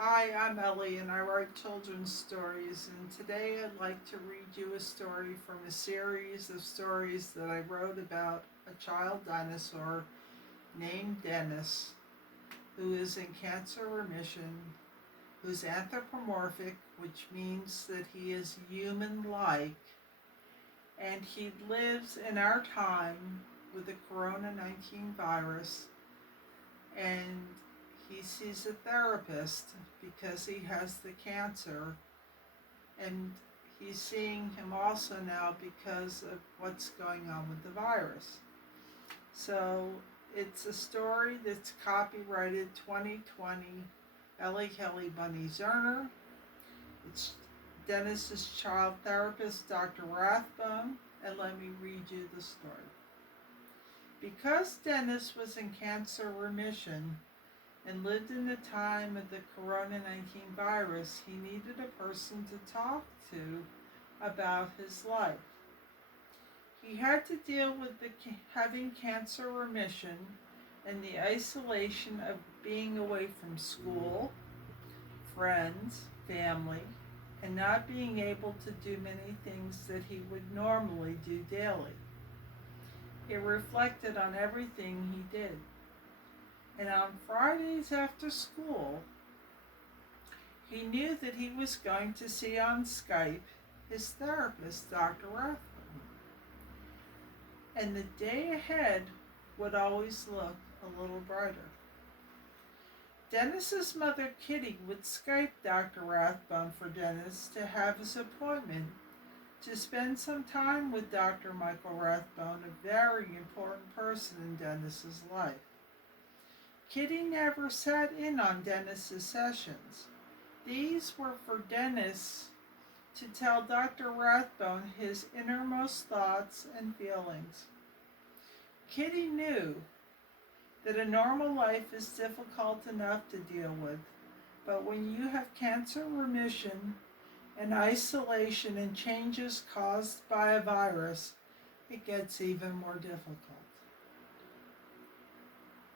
Hi, I'm Ellie and I write children's stories, and today I'd like to read you a story from a series of stories that I wrote about a child dinosaur named Dennis, who is in cancer remission, who's anthropomorphic, which means that he is human-like, and he lives in our time with the Corona-19 virus, and he sees a therapist because he has the cancer, and he's seeing him also now because of what's going on with the virus. So it's a story that's copyrighted 2020 Ellie Kelly Bunny Zerner. It's Dennis's child therapist, Dr. Rathbone, and let me read you the story. Because Dennis was in cancer remission and lived in the time of the Corona-19 virus, he needed a person to talk to about his life. He had to deal with having cancer remission and the isolation of being away from school, friends, family, and not being able to do many things that he would normally do daily. It reflected on everything he did. And on Fridays after school, he knew that he was going to see on Skype his therapist, Dr. Rathbone. And the day ahead would always look a little brighter. Dennis's mother, Kitty, would Skype Dr. Rathbone for Dennis to have his appointment to spend some time with Dr. Michael Rathbone, a very important person in Dennis's life. Kitty never sat in on Dennis's sessions. These were for Dennis to tell Dr. Rathbone his innermost thoughts and feelings. Kitty knew that a normal life is difficult enough to deal with, but when you have cancer remission and isolation and changes caused by a virus, it gets even more difficult.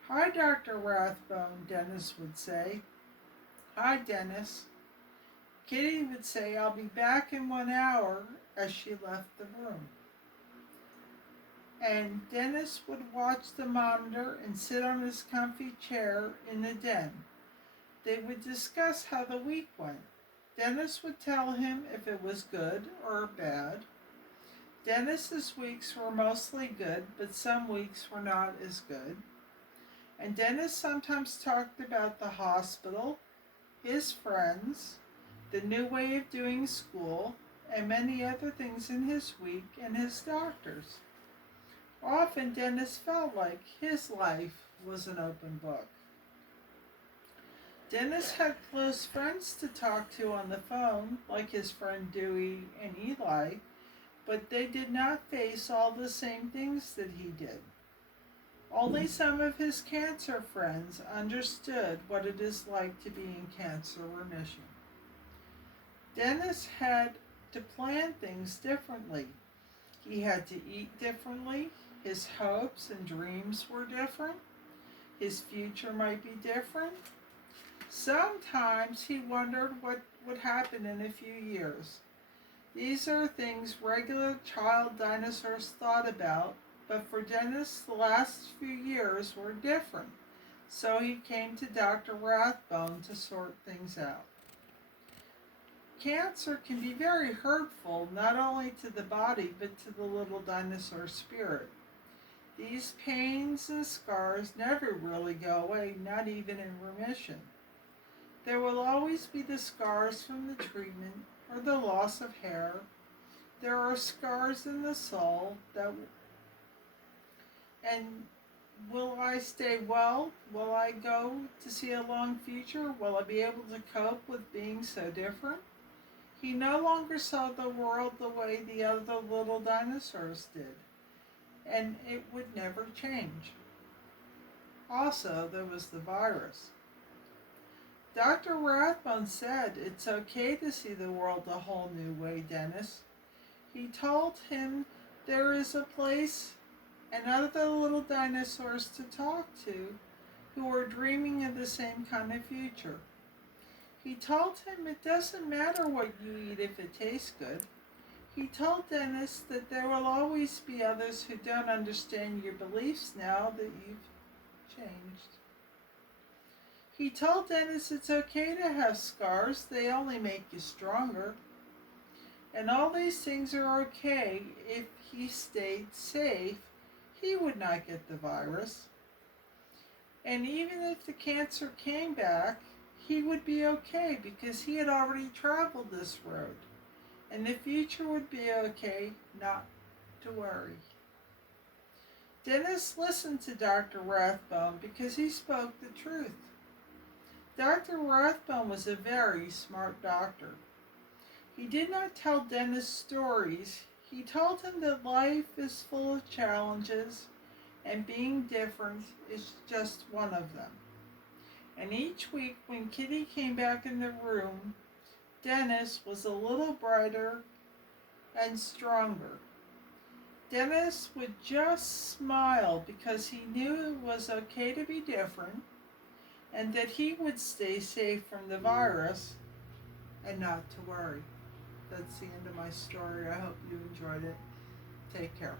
"Hi, Dr. Rathbone," Dennis would say. "Hi, Dennis." Kitty would say, "I'll be back in 1 hour," as she left the room. And Dennis would watch the monitor and sit on his comfy chair in the den. They would discuss how the week went. Dennis would tell him if it was good or bad. Dennis's weeks were mostly good, but some weeks were not as good. And Dennis sometimes talked about the hospital, his friends, the new way of doing school, and many other things in his week and his doctors. Often Dennis felt like his life was an open book. Dennis had close friends to talk to on the phone, like his friend Dewey and Eli, but they did not face all the same things that he did. Only some of his cancer friends understood what it is like to be in cancer remission. Dennis had to plan things differently. He had to eat differently. His hopes and dreams were different. His future might be different. Sometimes he wondered what would happen in a few years. These are things regular child dinosaurs thought about, but for Dennis, the last few years were different. So he came to Dr. Rathbone to sort things out. Cancer can be very hurtful, not only to the body, but to the little dinosaur spirit. These pains and scars never really go away, not even in remission. There will always be the scars from the treatment or the loss of hair. There are scars in the soul and will I stay well? Will I go to see a long future? Will I be able to cope with being so different? He no longer saw the world the way the other little dinosaurs did, and it would never change. Also, there was the virus. Dr. Rathbone said, "It's okay to see the world a whole new way, Dennis." He told him there is a place and other little dinosaurs to talk to who are dreaming of the same kind of future. He told him it doesn't matter what you eat if it tastes good. He told Dennis that there will always be others who don't understand your beliefs now that you've changed. He told Dennis it's okay to have scars, they only make you stronger. And all these things are okay if he stayed safe. He would not get the virus. And even if the cancer came back, he would be okay because he had already traveled this road. And the future would be okay, not to worry. Dennis listened to Dr. Rathbone because he spoke the truth. Dr. Rathbone was a very smart doctor. He did not tell Dennis stories. He told him that life is full of challenges and being different is just one of them. And each week when Kitty came back in the room, Dennis was a little brighter and stronger. Dennis would just smile because he knew it was okay to be different and that he would stay safe from the virus and not to worry. That's the end of my story. I hope you enjoyed it. Take care.